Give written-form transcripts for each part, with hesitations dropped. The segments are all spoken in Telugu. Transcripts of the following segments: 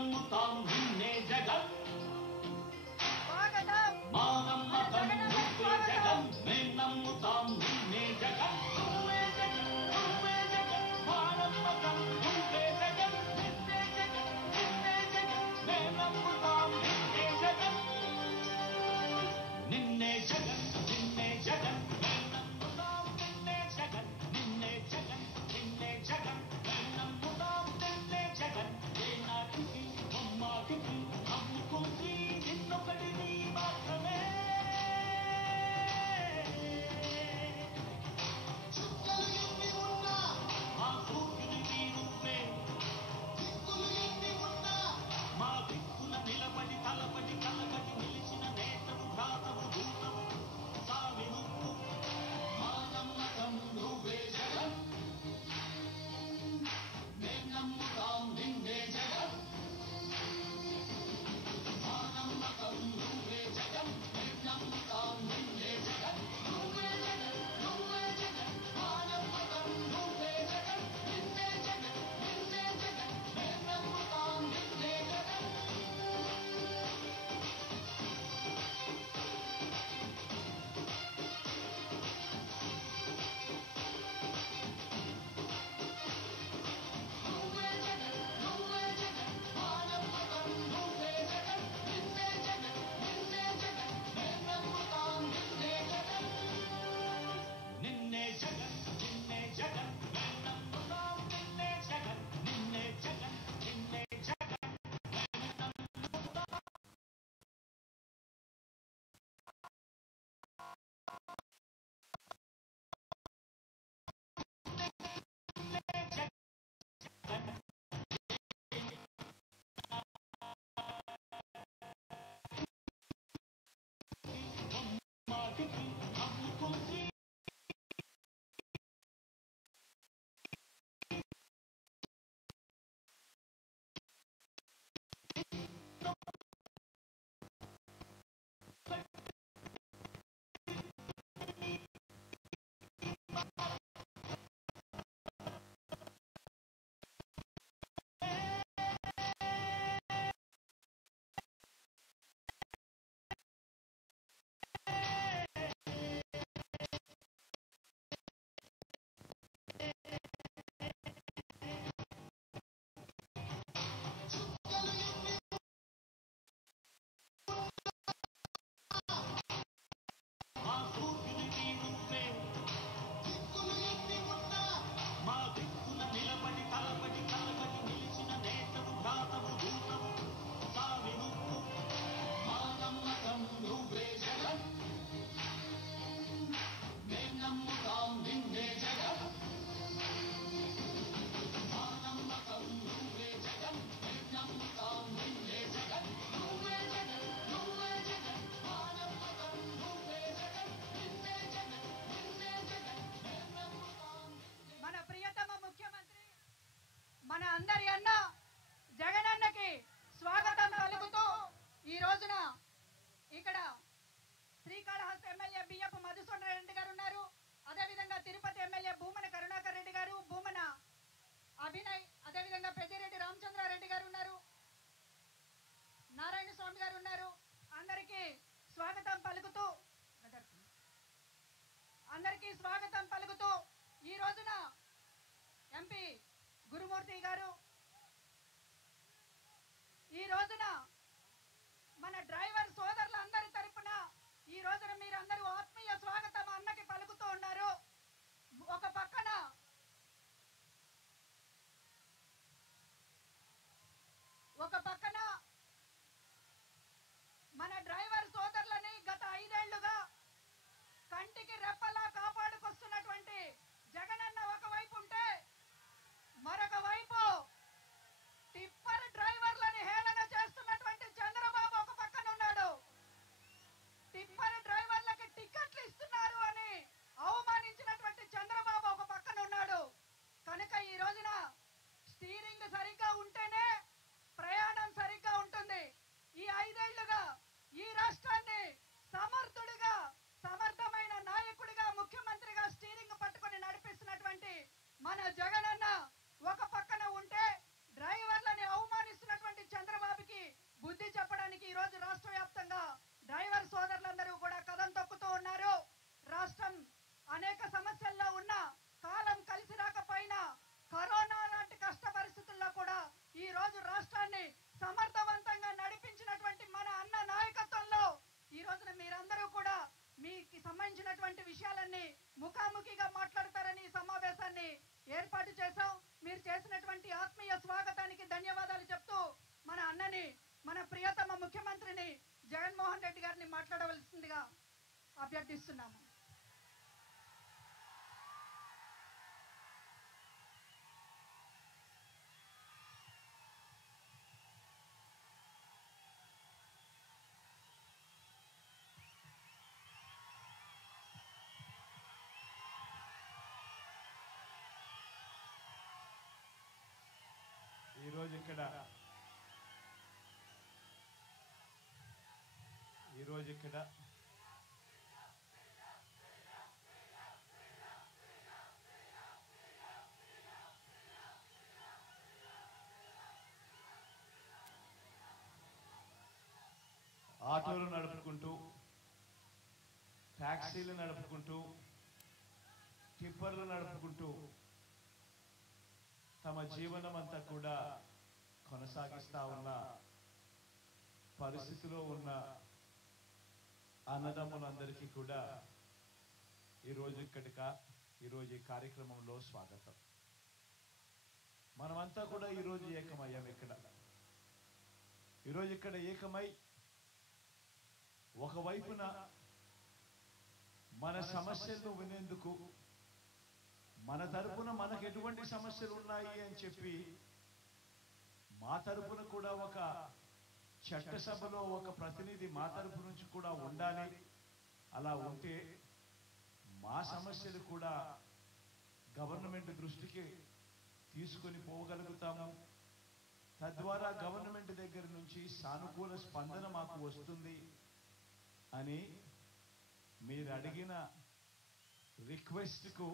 నమ్ముతాం నిన్నే జగన్ మా నమ్మకం నువ్వే జగన్ మేం నమ్ముతాం నిన్నే జగన్ నువ్వే జగన్ నువ్వే జగన్ మా నమ్మకం నువ్వే జగన్ నిన్నే జగన్ నిన్నే జగన్ మేం నమ్ముతాం నిన్నే జగన్ నిన్నే జగన్ నిన్నే జగన్ మేం నమ్ముతాం నిన్నే జగన్ నిన్నే జగన్ నిన్నే జగన్ మేం నమ్ముతాం నిన్నే జగన్ ఏ నాటికి బొమ్మాటికి నమ్ముకో ఆటోలు నడుపుకుంటూ, ట్యాక్సీలు నడుపుకుంటూ, టిప్పర్లు నడుపుకుంటూ తమ జీవనం అంతా కూడా కొనసాగిస్తా ఉన్న పరిస్థితిలో ఉన్న అన్నదమ్ములందరికీ కూడా ఈరోజు ఈ కార్యక్రమంలో స్వాగతం. మనమంతా కూడా ఈరోజు ఏకమయ్యాం. ఈరోజు ఇక్కడ ఏకమై ఒకవైపున మన సమస్యలను వినేందుకు, మన తరపున మనకు ఎటువంటి సమస్యలు ఉన్నాయి అని చెప్పి మా తరపున కూడా ఒక చట్టసభలో ఒక ప్రతినిధి మా తరపు నుంచి కూడా ఉండాలి. అలా ఉంటే మా సమస్యలు కూడా గవర్నమెంట్ దృష్టికి తీసుకొని పోగలుగుతాము. తద్వారా గవర్నమెంట్ దగ్గర నుంచి సానుకూల స్పందన మాకు వస్తుంది అని మీరు అడిగిన రిక్వెస్ట్కు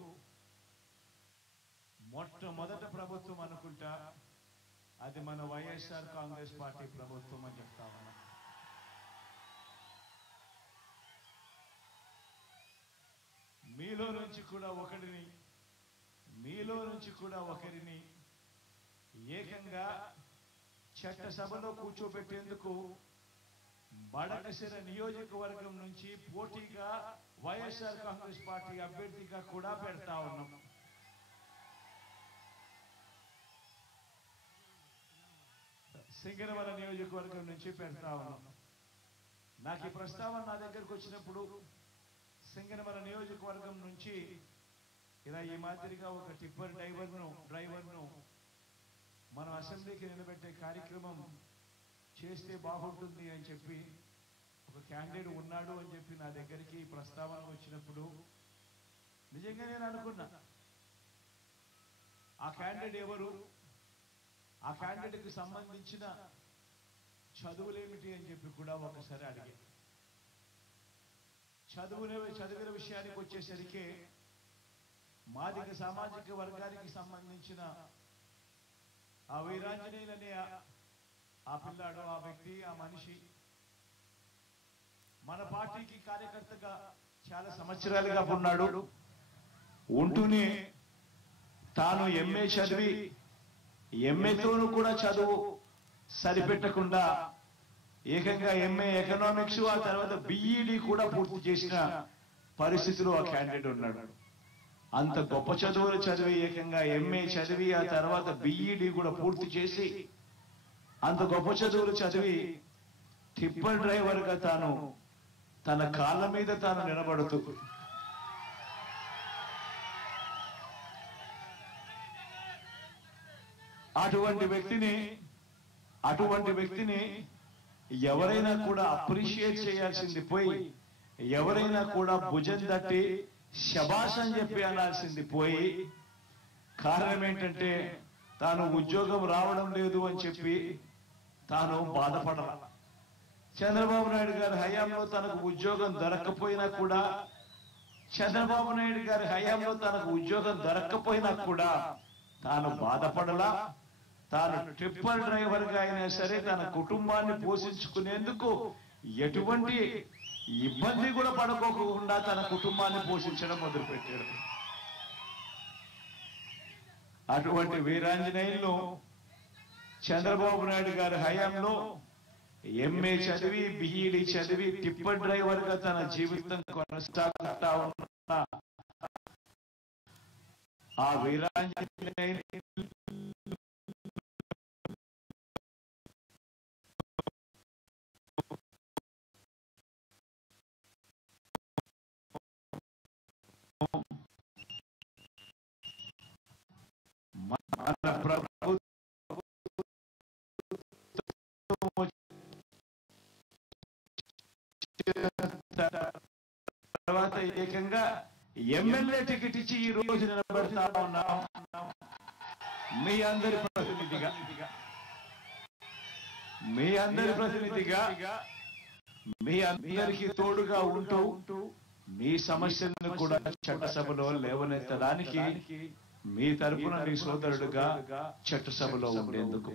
మొట్టమొదట ప్రభుత్వం అనుకుంటా అది మన వైఎస్ఆర్ కాంగ్రెస్ పార్టీ ప్రభుత్వం అని చెప్తా ఉన్నా. మీలో నుంచి కూడా ఒకరిని ఏకంగా చట్టసభలో కూర్చోబెట్టేందుకు బడకసిర నియోజకవర్గం నుంచి పోటీగా వైఎస్ఆర్ కాంగ్రెస్ పార్టీ అభ్యర్థిగా కూడా పెడతా ఉన్నాం. సింగనమల నియోజకవర్గం నుంచి పెడతా ఉన్నాం. నాకు ఈ ప్రస్తావన నా దగ్గరకు వచ్చినప్పుడు సింగనమల నియోజకవర్గం నుంచి ఇలా ఈ మాదిరిగా ఒక టిప్పర్ డ్రైవర్ను మనం అసెంబ్లీకి నిలబెట్టే కార్యక్రమం చేస్తే బాగుంటుంది అని చెప్పి ఒక క్యాండిడేట్ ఉన్నాడు అని చెప్పి నా దగ్గరికి ప్రస్తావన వచ్చినప్పుడు నిజంగా నేను అనుకున్నా, ఆ క్యాండిడేట్ ఎవరు, ఆ క్యాండిడేట్కి సంబంధించిన చదువులేమిటి అని చెప్పి కూడా ఒకసారి అడిగాను. చదివిన విషయానికి వచ్చేసరికి మాదిగ సామాజిక వర్గానికి సంబంధించిన ఆ వీరాంజనేయులు అనే ఆ పిల్లాడు, ఆ వ్యక్తి, ఆ మనిషి మన పార్టీకి కార్యకర్తగా చాలా సంవత్సరాలుగా ఉన్నాడు. ఉంటూనే తాను ఎంఏ చదివి ఎంఏతోనూ కూడా చదువు సరిపెట్టకుండా ఏకంగా ఎంఏ ఎకనామిక్స్, ఆ తర్వాత బిఈడి కూడా పూర్తి చేసిన పరిస్థితిలో ఆ క్యాండిడేట్ ఉన్నాడు. అంత గొప్ప చదువులు చదివి ఏకంగా ఎంఏ చదివి ఆ తర్వాత బిఈడి కూడా పూర్తి చేసి అంత గొప్ప చదువులు చదివి టిప్పర్ డ్రైవర్గా తాను తన కాళ్ళ మీద తాను నిలబడుతూ అటువంటి వ్యక్తిని ఎవరైనా కూడా అప్రిషియేట్ చేయాల్సింది పోయి, ఎవరైనా కూడా భుజం తట్టి శబాష్ అని చెప్పి అనాల్సింది పోయి, కారణం ఏంటంటే తాను ఉద్యోగం రావడం లేదు అని చెప్పి తాను బాధపడాల. చంద్రబాబు నాయుడు గారి హయాంలో తనకు ఉద్యోగం దొరక్కపోయినా కూడా తాను బాధపడలా. తాను ట్రిప్పర్ డ్రైవర్గా అయినా సరే తన కుటుంబాన్ని పోషించుకునేందుకు ఎటువంటి ఇబ్బంది కూడా పడుకోకుండా తన కుటుంబాన్ని పోషించడం మొదలుపెట్టాడు. అటువంటి వీరాంజనేయులు చంద్రబాబు నాయుడు గారి హయాంలో ఎంఏ చదివి బిఈడి చదివి టిప్పర్ డ్రైవర్గా తన జీవితం కొనసాగుతా ఉన్న ఆ వీరాంజనేయులు మన ప్రభుత్వం తర్వాత ఏకంగా ఎమ్మెల్యే టికెట్ ఇచ్చి ఈ రోజు నిలబడతా ఉన్నాం మీ అందరి ప్రతినిధిగా. మీ అందరి ప్రతినిధిగా మీ అందరికీ తోడుగా ఉంటూ మీ సమస్యలను కూడా చట్టసభలో లేవనెత్తడానికి మీ తరపున మీ సోదరుడుగా చట్టసభలో ఉండేందుకు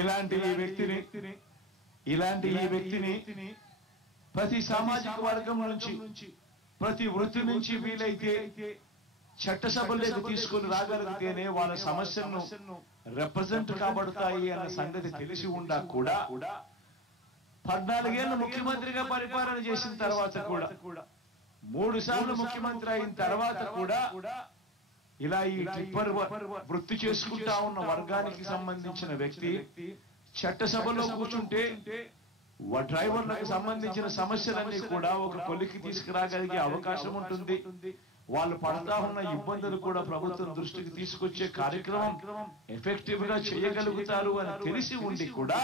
ఇలాంటి ఈ వ్యక్తిని ప్రతి సామాజిక వర్గం నుంచి ప్రతి వృత్తి నుంచి వీలైతే చట్టసభలోకి తీసుకుని రాగలిగితేనే వాళ్ళ సమస్యలను రిప్రజెంట్ కాబడతాయి అన్న సంగతి తెలిసి ఉండా కూడా 14 ఏళ్ళు ముఖ్యమంత్రిగా పరిపాలన చేసిన తర్వాత కూడా 3 సార్లు ముఖ్యమంత్రి అయిన తర్వాత కూడా ఇలా ఈ టిప్పర్ వృత్తి చేసుకుంటా ఉన్న వర్గానికి సంబంధించిన వ్యక్తి చట్టసభలో కూర్చుంటే డ్రైవర్లకు సంబంధించిన సమస్యలన్నీ కూడా ఒక కొలికి తీసుకురాగలిగే అవకాశం ఉంటుంది. వాళ్ళు పడతా ఉన్న ఇబ్బందులు కూడా ప్రభుత్వం దృష్టికి తీసుకొచ్చే కార్యక్రమం ఎఫెక్టివ్ గా చేయగలుగుతారు అని తెలిసి ఉండి కూడా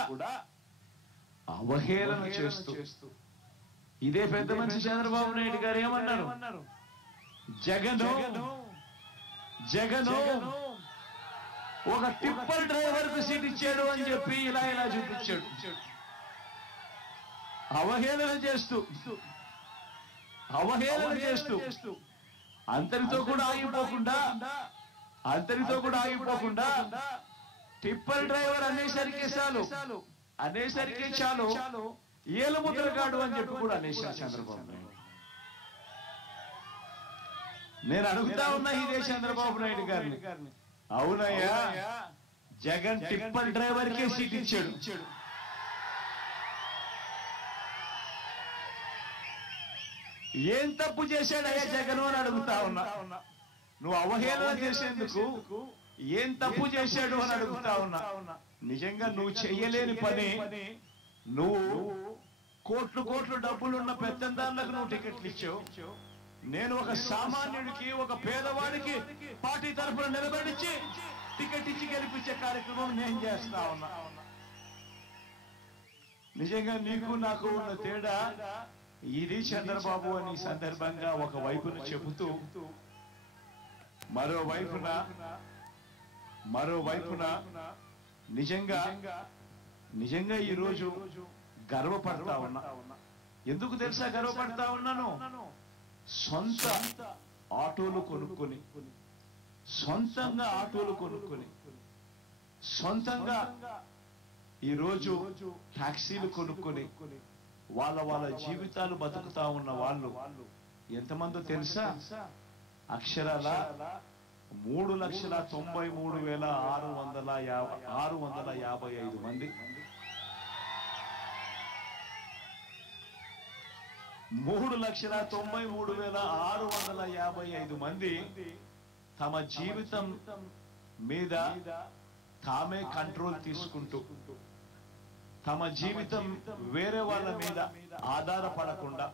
అవహేళన చేస్తూ ఇదే పెద్ద మనిషి చంద్రబాబు నాయుడు గారు ఏమన్నారు, జగన్ ఒక టిప్పర్ డ్రైవర్ కు సీట్ ఇచ్చాడు అని చెప్పి ఇలా చూపించాడు. అవహేళన చేస్తూ అంతరితో కూడా ఆగిపోకుండా టిప్పర్ డ్రైవర్ అనేసరికి చాలు ఏలుముద్రగాడు అని చెప్పి కూడా అనేసారు చంద్రబాబు నాయుడు. నేను అడుగుతా ఉన్నా ఇదే చంద్రబాబు నాయుడు గారిని, అవునయ్యా జగన్ టిప్పర్ డ్రైవర్ కే సీట్ ఇచ్చాడు, ఏం తప్పు చేశాడయ్యా జగన్ అని అడుగుతా ఉన్నా. నువ్వు అవహేళన చేసేందుకు ఏం తప్పు చేశాడు అని అడుగుతా ఉన్నా. నిజంగా నువ్వు చెయ్యలేని పని, నువ్వు కోట్లు డబ్బులున్న పెత్తందారులకు నువ్వు టికెట్లు ఇచ్చావు. నేను ఒక సామాన్యుడికి, ఒక పేదవాడికి పార్టీ తరఫున నిలబడిచ్చి టికెట్ ఇచ్చి గెలిపించే కార్యక్రమం నేను చేస్తా ఉన్నా. నిజంగా నీకు నాకు ఉన్న తేడా ఇది చంద్రబాబు అని సందర్భంగా ఒక వైపున చెబుతూ మరోవైపున నిజంగా ఈ రోజు గర్వపడతా ఉన్నా. ఎందుకు తెలుసా గర్వపడతా ఉన్నాను? సొంత ఆటోలు కొనుక్కొని, సొంతంగా ఈరోజు టాక్సీలు కొనుక్కొని వాళ్ళ జీవితాలు బతుకుతా ఉన్న వాళ్ళు ఎంతమందో తెలుసా? అక్షరాల 3,93,655 మంది. 3,93,655 మంది తమ జీవితం మీద తామే కంట్రోల్ తీసుకుంటూ, తమ జీవితం వేరే వాళ్ళ మీద ఆధారపడకుండా,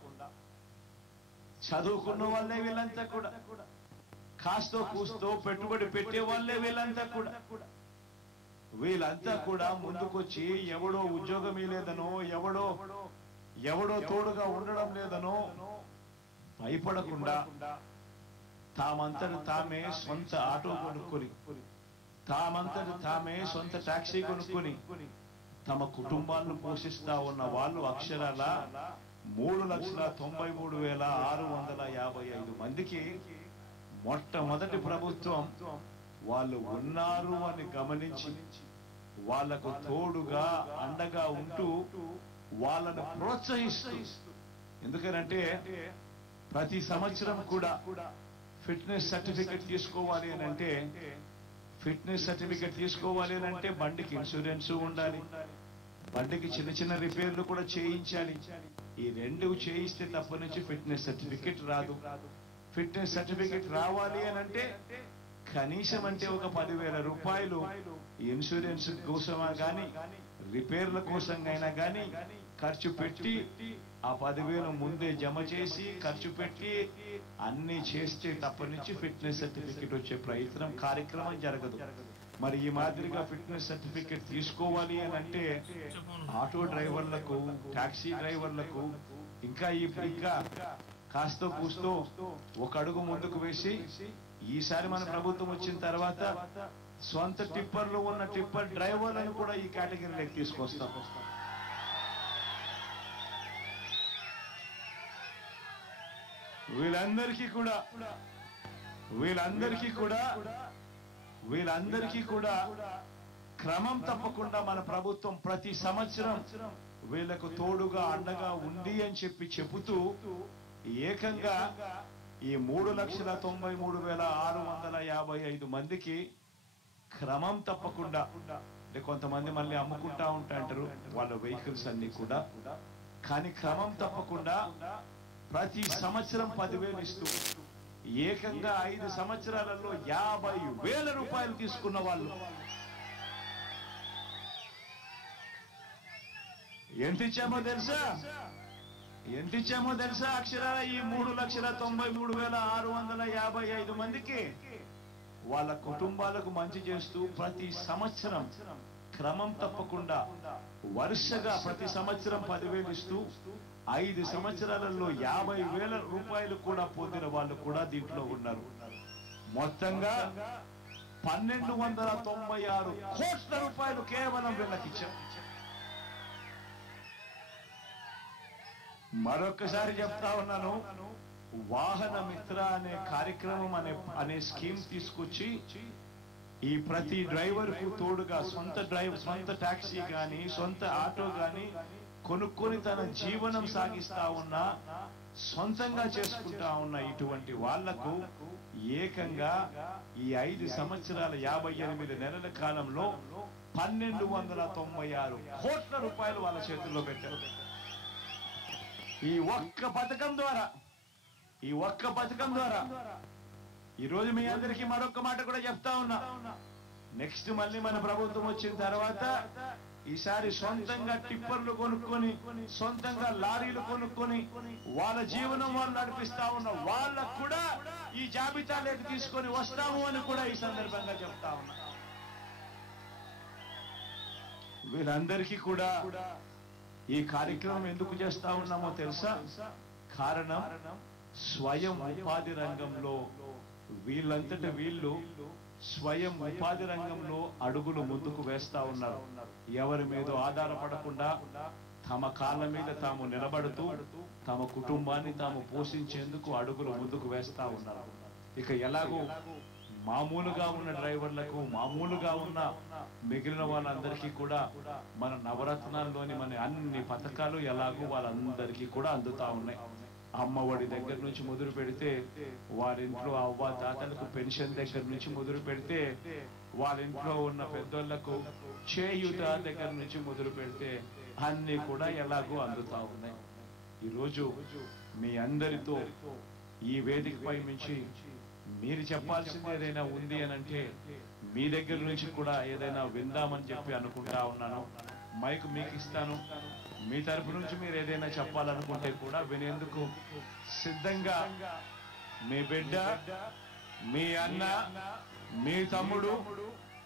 చదువుకున్న వాళ్ళే వీళ్ళంతా కూడా, కాస్తో కూస్తో పెట్టుబడి పెట్టే వాళ్ళే వీళ్ళంతా కూడా ముందుకొచ్చి ఎవడో ఉద్యోగం లేదనో, ఎవడో తోడుగా ఉండడం లేదనో భయపడకుండా తామంతటి తామే సొంత ఆటో కొనుక్కొని, తామంతటి తామే సొంత టాక్సీ కొనుక్కొని తమ కుటుంబాలను పోషిస్తా ఉన్న వాళ్ళు అక్షరాల 3,93,655 మందికి మొట్టమొదటి ప్రభుత్వం వాళ్ళు ఉన్నారు అని గమనించి వాళ్లకు తోడుగా అండగా ఉంటూ వాళ్ళను ప్రోత్సహిస్తూ. ఎందుకనంటే ప్రతి సంవత్సరం కూడా ఫిట్నెస్ సర్టిఫికెట్ తీసుకోవాలి అని అంటే బండికి ఇన్సూరెన్స్ ఉండాలి, బండికి చిన్న రిపేర్లు కూడా చేయించాలి. ఈ రెండు చేయిస్తే తప్ప నుంచి ఫిట్నెస్ సర్టిఫికెట్ రాదు. ఫిట్నెస్ సర్టిఫికెట్ రావాలి అని అంటే కనీసం అంటే ఒక 10,000 రూపాయలు ఇన్సూరెన్స్ కోసమా గాని రిపేర్ల కోసంగా గాని ఖర్చు పెట్టి ఆ 10,000 ముందే జమ చేసి ఖర్చు పెట్టి అన్ని చేస్తే తప్ప నుంచి ఫిట్నెస్ సర్టిఫికెట్ వచ్చే కార్యక్రమం జరగదు. మరి ఈ మాదిరిగా ఫిట్నెస్ సర్టిఫికెట్ తీసుకోవాలి అని అంటే ఆటో డ్రైవర్లకు, టాక్సీ డ్రైవర్లకు ఇంకా కాస్తో కూస్తో ఒక అడుగు ముందుకు వేసి ఈసారి మన ప్రభుత్వం వచ్చిన తర్వాత సొంత టిప్పర్లు ఉన్న టిప్పర్ డ్రైవర్లను కూడా ఈ కేటగిరీలోకి తీసుకొస్తాం. వీళ్ళందరికీ కూడా క్రమం తప్పకుండా మన ప్రభుత్వం ప్రతి సంవత్సరం వీళ్లకు తోడుగా అండగా ఉంది అని చెబుతూ ఏకంగా ఈ 3,93,655 మందికి క్రమం తప్పకుండా, అంటే కొంతమంది మళ్ళీ అమ్ముకుంటా ఉంటారు వాళ్ళ వెహికల్స్ అన్ని కూడా, కానీ క్రమం తప్పకుండా ప్రతి సంవత్సరం 10,000 ఇస్తూ ఏకంగా 5 సంవత్సరాలలో 50,000 రూపాయలు తీసుకున్న వాళ్ళు ఎంత ఇచ్చామో తెలుసా? అక్షరాల ఈ 3,93,655 మందికి వాళ్ళ కుటుంబాలకు మంచి చేస్తూ ప్రతి సంవత్సరం క్రమం తప్పకుండా వరుసగా ప్రతి సంవత్సరం 10,000 ఇస్తూ 5 సంవత్సరాలలో 50,000 రూపాయలు కూడా పొందిన వాళ్ళు కూడా దీంట్లో ఉన్నారు. మొత్తంగా 1,296 కోట్ల రూపాయలు కేవలం వీళ్ళకిచ్చాం. మరొకసారి చెప్తా ఉన్నాను, వాహన మిత్ర అనే కార్యక్రమం అనే స్కీమ్ తీసుకొచ్చి ఈ ప్రతి డ్రైవర్ కు తోడుగా సొంత టాక్సీ గాని సొంత ఆటో గాని కొనుక్కొని తన జీవనం సాగిస్తా ఉన్నా, సొంతంగా చేసుకుంటా ఉన్న ఇటువంటి వాళ్లకు ఏకంగా ఈ 5 సంవత్సరాల 58 నెలల కాలంలో 1,296 కోట్ల రూపాయలు వాళ్ళ చేతుల్లో పెట్టారు. ఈ ఒక్క పథకం ద్వారా ఈరోజు మీ అందరికీ మరొక మాట కూడా చెప్తా ఉన్నా, నెక్స్ట్ మళ్ళీ మన ప్రభుత్వం వచ్చిన తర్వాత ఈసారి సొంతంగా టిప్పర్లు కొనుక్కొని సొంతంగా లారీలు కొనుక్కొని వాళ్ళ జీవనం వాళ్ళు నడిపిస్తా ఉన్న వాళ్ళకు కూడా ఈ జాబితాలోకి తీసుకొని వస్తాము అని కూడా ఈ సందర్భంగా చెప్తా ఉన్నా. వీళ్ళందరికీ కూడా ఈ కార్యక్రమం ఎందుకు చేస్తా ఉన్నామో తెలుసా? కారణం స్వయం ఉపాధి రంగంలో వీళ్ళంతట వీళ్ళు స్వయం ఉపాధి రంగంలో అడుగులు ముందుకు వేస్తా ఉన్నారు. ఎవరి మీద ఆధారపడకుండా తమ కాళ్ళ మీద తాము నిలబడుతూ తమ కుటుంబాన్ని తాము పోషించేందుకు అడుగులు ముందుకు వేస్తా ఉన్నారు. ఇక ఎలాగో మామూలుగా ఉన్న డ్రైవర్లకు మామూలుగా ఉన్న మిగిలిన వాళ్ళందరికీ కూడా మన నవరత్నాల్లోని మన అన్ని పథకాలు ఎలాగో వాళ్ళందరికీ కూడా అందుతా ఉన్నాయి. అమ్మఒడి దగ్గర నుంచి మొదలు పెడితే వారింట్లో అవ్వ తాతలకు పెన్షన్ దగ్గర నుంచి మొదలు పెడితే వాళ్ళింట్లో ఉన్న పెద్దోళ్లకు చేయూత దగ్గర నుంచి మొదలు పెడితే అన్ని కూడా ఎలాగో అందుతా ఉన్నాయి. ఈరోజు మీ అందరితో ఈ వేదికపై నుంచి మీరు చెప్పాల్సింది ఏదైనా ఉంది అని అంటే మీ దగ్గర నుంచి కూడా ఏదైనా విందామని చెప్పి అనుకుంటా ఉన్నాను. మైక్ మీకు ఇస్తాను. మీ తరపు నుంచి మీరు ఏదైనా చెప్పాలనుకుంటే కూడా వినేందుకు సిద్ధంగా మీ బిడ్డ, మీ అన్న, మీ తమ్ముడు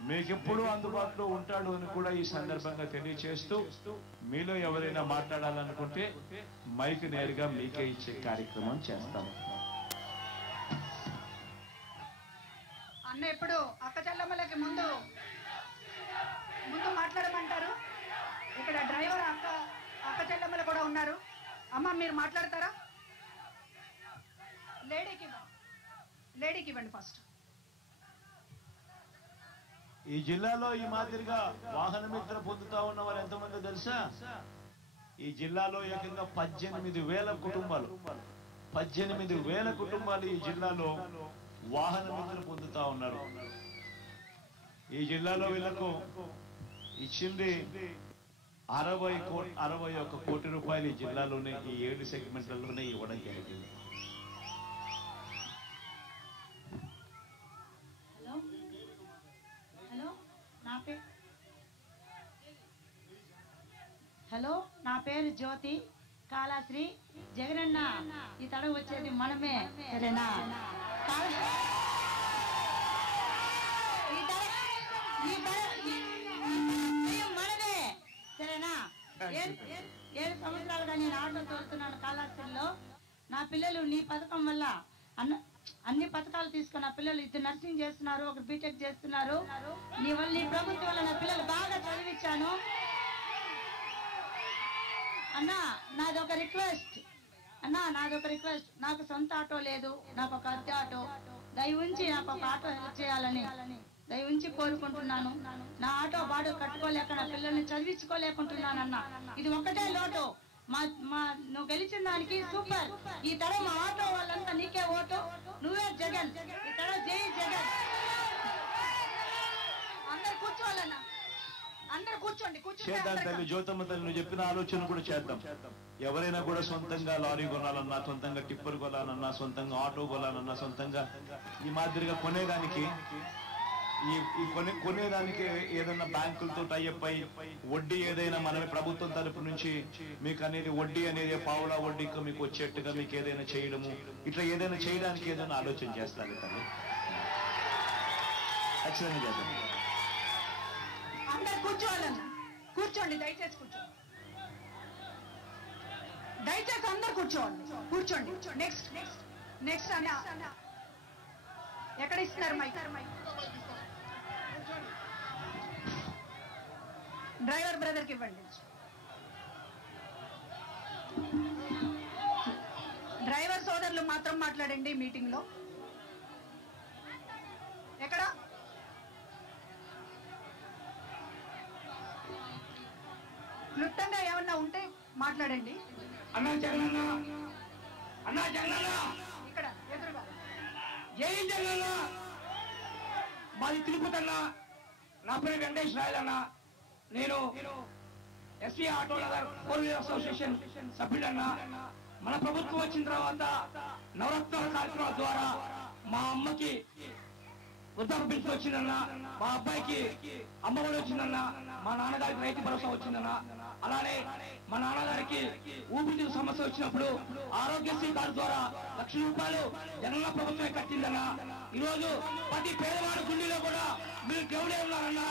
మీకెప్పుడు అందుబాటులో ఉంటాడు అని కూడా ఈ సందర్భంగా తెలియచేస్తూ మీలో ఎవరైనా మాట్లాడాలనుకుంటే మైక్ నేరుగా మీకే ఇచ్చే కార్యక్రమం చేస్తాము. అన్న ఇప్పుడు అక్క చెల్లమ్మలకి ముందు మాట్లాడమంటారు. ఇక్కడ డ్రైవర్ అక్క చెల్లమ్మలు కూడా ఉన్నారు. అమ్మ మీరు మాట్లాడతారా? లేడీకి ఇవ్వండి ఫస్ట్. ఈ జిల్లాలో ఈ మాదిరిగా వాహన మిత్ర పొందుతా ఉన్న వారు ఎంతమంది తెలుసా? ఈ జిల్లాలో ఏకంగా 18,000 కుటుంబాలు ఈ జిల్లాలో వాహన మిత్ర పొందుతా ఉన్నారు. ఈ జిల్లాలో వీళ్లకు ఇచ్చింది 61 కోటి రూపాయలు ఈ జిల్లాలోనే ఈ 7 సెగ్మెంట్లలోనే ఇవ్వడం జరిగింది. హలో, నా పేరు జ్యోతి కాళాశ్రీ. జగనన్న ఈ తడ వచ్చేది మనమే, సరేనా? మనమే, సరేనా? 7 సంవత్సరాలుగా నేను ఆటో తోలుతున్నాను కాళాశ్రీలో. నా పిల్లలు నీ పథకం వల్ల అన్ని పథకాలు తీసుకున్న పిల్లలు ఇద్దరు నర్సింగ్ చేస్తున్నారు, ఒకరు బీటెక్ చేస్తున్నారు. నీ వల్ల, నీ ప్రభుత్వం వల్ల నా పిల్లలు బాగా చదివించాను అన్నా. నాదొక రిక్వెస్ట్ అన్నా, నాదొక రిక్వెస్ట్. నాకు సొంత ఆటో లేదు, నాకు ఒక అద్దె ఆటో. దయ ఉంచి నాకు ఒక ఆటో హెల్ప్ చేయాలని దయ ఉంచి కోరుకుంటున్నాను. నా ఆటో బాడు కట్టుకోలేక నా పిల్లల్ని చదివించుకోలేకుంటున్నానన్నా. ఇది ఒక్కటే లోటు. నువ్వు గెలిచిన దానికి సూపర్. ఈ తరం మా ఆటో వాళ్ళంతా నీకే ఓటు, నువ్వే జగన్. ఈ తరం జై జగన్. అందరు కూర్చోవాలన్నా, అందరు కూర్చోండి. చేద్దాం తల్లి జ్యోతమ్మ తల్లి, నువ్వు చెప్పిన ఆలోచన కూడా చేద్దాం. ఎవరైనా కూడా సొంతంగా లారీ కొనాలన్నా, సొంతంగా టిప్పర్ కొనాలన్నా, సొంతంగా ఆటో కొనాలన్నా, సొంతంగా ఈ మాదిరిగా కొనేదానికి కొనేదానికి ఏదైనా బ్యాంకులతో టైఅప్ అయి వడ్డీ ఏదైనా మనమే ప్రభుత్వం తరపు నుంచి మీకు అనేది వడ్డీ అనేది పావులా వడ్డీకి మీకు వచ్చేట్టుగా మీకు ఏదైనా చేయడము, ఇట్లా ఏదైనా చేయడానికి ఏదైనా ఆలోచన చేస్తారు తల్లి. ఖచ్చితంగా చేద్దాం. అందరు కూర్చోవాలన్నా, కూర్చోండి దయచేసి కూర్చోండి. దయచేసి అందరు కూర్చోండి, కూర్చోండి. నెక్స్ట్ నెక్స్ట్ నెక్స్ట్ అన్న ఎక్కడ ఇస్తున్నారు మైక్? డ్రైవర్ బ్రదర్ కి ఇవ్వండి. డ్రైవర్ సోదరులు మాత్రం మాట్లాడండి మీటింగ్ లో. ఎక్కడ క్లుప్తంగా ఏమన్నా ఉంటే మాట్లాడండి. అన్నా జగనన్న, అన్నా జగనన్న, ఇక్కడ ఎదురుగా. జై జగనన్న. మాది తిరుపతి అన్న. నా పేరు వెంకటేష్ రాయల్ అన్న. నేను SC auto four wheeler association సభ్యుడన్నా. మన ప్రభుత్వం వచ్చిన తర్వాత నవరత్నాల కార్యక్రమాల ద్వారా మా అమ్మకి వృద్ధాప్య పెన్షన్ వచ్చిందన్నా, మా అబ్బాయికి అమ్మఒడి వచ్చిందన్నా, మా నాన్నగారికి రైతు భరోసా వచ్చిందన్నా. అలానే మా నాన్నగారికి ఊపిరితిత్తుల సమస్య వచ్చినప్పుడు ఆరోగ్యశ్రీ కార్డు ద్వారా ₹1,00,000 జగనన్న ప్రభుత్వమే కట్టిందన్నా. ఈరోజు ప్రతి పేదవాడి గుండెలో కూడా మీరు దేవుడే ఉన్నారన్నా.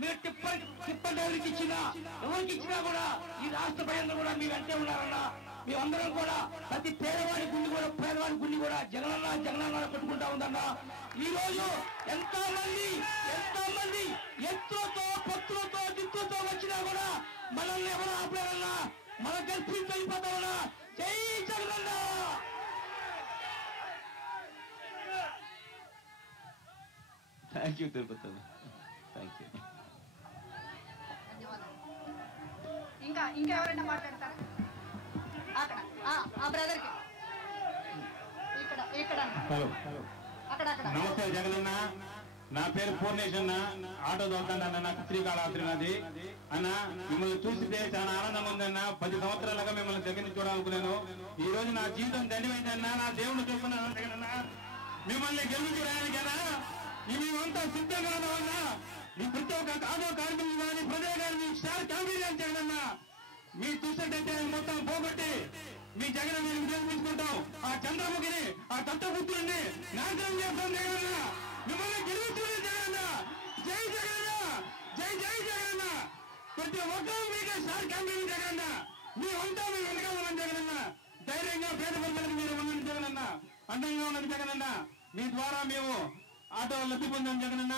మీరు టిప్పర్ డ్రైవర్కి ఇచ్చినా ఎవరికి ఇచ్చినా కూడా ఈ రాష్ట్ర ప్రజలు కూడా మీ వెంటే ఉన్నారన్నా. మేమందరం కూడా ప్రతి పేదవాడి గుండి కూడా జగనన్న జగనన్న పెట్టుకుంటా ఉందన్నా. ఈ రోజు ఎంతో మంది ఎత్తులతో పత్తులతో దిత్తులతో వచ్చినా కూడా మనల్ని ఎవరు ఆపలేరన్నా. మన గెలిపి వెళ్ళిపోతామన్నా. జై Jagananna. Thank you Tirupati. Thank you. ఇంకా ఎవరైనా మాట్లాడతారా? అక్కడ ఆ బ్రదర్ కి ఇక్కడ ఇక్కడ హలో, అక్కడ అక్కడ. నమస్తే జగనన్న. నా పేరు పూర్ణేష్ అన్న. ఆటో దొంగ నాకు శ్రీకాళహస్తి నాది అన్న. మిమ్మల్ని చూస్తే చాలా ఆనందంగా ఉందన్న. 10 సంవత్సరాలుగా మిమ్మల్ని దగ్గర నుంచి చూడాలనుకున్నాను. ఈ రోజు నా జీవితం దండిపోయిందన్నా. నా దేవుడు చూస్తున్నాను జగనన్న. మిమ్మల్ని గెలుచుకోవడానికన్నా మేమంతా సిద్ధంగా ఉన్నామన్నా. మీ ప్రతి ఒక్క ఆటో కార్మికులు కానీ ప్రజలు కానీ స్టార్ క్యాంపీరియన్ జగనన్న. మీరు చూసినట్టయితే మొత్తం పోగొట్టి మీ జగన్ మీరు గెలిపించుకుంటాం. ఆ చంద్రముఖిని, ఆ దత్తపుత్రుడిని నాశనం చేస్తాం జగనన్న. మిమ్మల్ని గెలుచుకునే జగనన్న. జై జగనన్న, జై జై జగనన్న. ప్రతి ఒక్కరూ మీకే స్టార్ క్యాంపీరియన్ జగనన్న. మేమంతా మీ వెనకాల ఉన్నాం జగనన్న. ధైర్యంగా పేద ప్రజలకు మీరు ఉండండి జగనన్న. అందంగా ఉన్నది జగనన్న. మీ ద్వారా మేము ఆటో లబ్ధి పొందాం జగనన్న.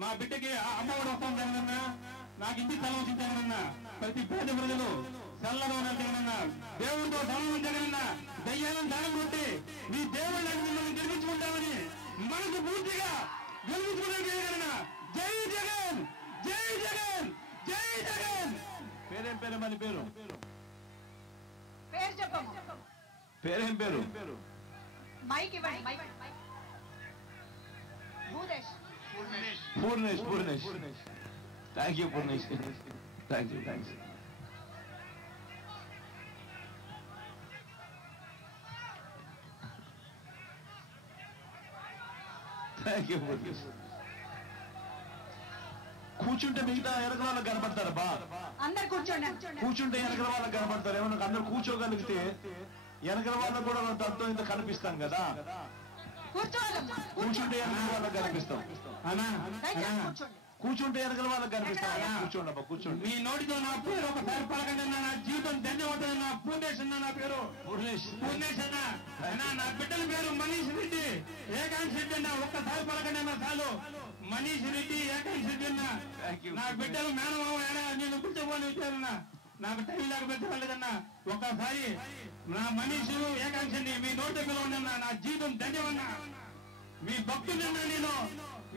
మా బిడ్డకి అమ్మఒడి వస్తాం జగనన్న. నాకు ఇంటి స్థలం వచ్చింది జగనన్న. ప్రతి పేద ప్రజలు చల్లగా ఉన్నారు జగనన్న. దేవుడితో సమానం జగనన్న. దయ్యాలను దానం కొట్టి మీ దేవుళ్ళని మిమ్మల్ని గెలిపించుకుంటామని మనకు పూర్తిగా గెలిపించుకుంటాం జగనన్న. జై జగన్, జై జగన్, జై జగన్. పేరేం పేరు? మన పేరు చెప్పమ్మా. పేరేం పేరు? మైక్ ఇవ్వండి. Mic Bhudesh. Purnesh. Thank you Purnesh. Thank you. Purnesh. కూర్చుంటే మిగతా వెనక వాళ్ళకి కనపడతారా? బా అందరు కూర్చోండి. కూర్చుంటే వెనకల వాళ్ళకి కనపడతారు. ఏమన్నా అందరు కూర్చోగలిగితే వెనకల వాళ్ళకు కూడా అంతో ఇంత కనిపిస్తాం కదా. కూర్చోవాలమ్మా. కూర్చుంటే వెనకల వాళ్ళకి కనిపిస్తాం. అన్నా దయచేసి కూర్చోండి. కూర్చుంటే ఎరగల వాళ్ళకి కనిపిస్తారా? కూర్చోండి అబ్బా, కూర్చోండి. మీ నోటితో నా పేరు ఒకసారి పలకండి అన్న, నా జీవితం ధన్యవాదం. పూర్ణేష్ అన్న నా పేరు. పూర్ణేష్ అన్న. నా బిడ్డల పేరు మనీష్ రెడ్డి, ఏకాంక్ష రెడ్డి అన్న. ఒక్కసారి పలకండి అన్న చాలు. మనీష్ రెడ్డి, ఏకాంక్ష రెడ్డి అన్న. నా బిడ్డలు మేనమామ నేను కూర్చోబోని వచ్చారన్నా. నాకు టైం లేకపోతేదన్నా. ఒక్కసారి నా మనీషు ఏకాంక్షని మీ నోటి పిలవండి అన్న. నా జీవితం ధన్యమన్నా. మీ భక్తుడన్నా నేను,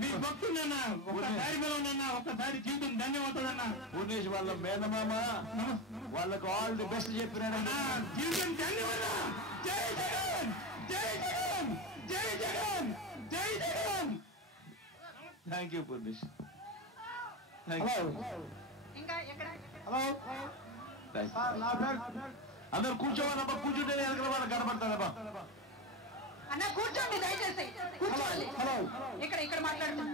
మీ భక్తుడన్నా. ఒక్కసారి పిలవండి, ఒక్కసారి జీవితం ధన్యమవుతుందన్నా. పూర్ణేష్ వాళ్ళ మేనమామ వాళ్ళకు ఆల్ ది బెస్ట్ చెప్పినాడన్నా. జీవితం ధన్యమన్నా. జై జగన్, జై జగన్, జై జగన్, జై జగన్. Thank you Purnesh. ఇంకా ఎక్కడ? నా పేరు అందరు కూర్చోవాలబ్బా, కూర్చుంటే ఎరగల వాళ్ళకి కనబడతారబ్బా. అన్న కూర్చోండి దయచేసి, కూర్చోవాలి. ఇక్కడ ఇక్కడ మాట్లాడుతున్నా.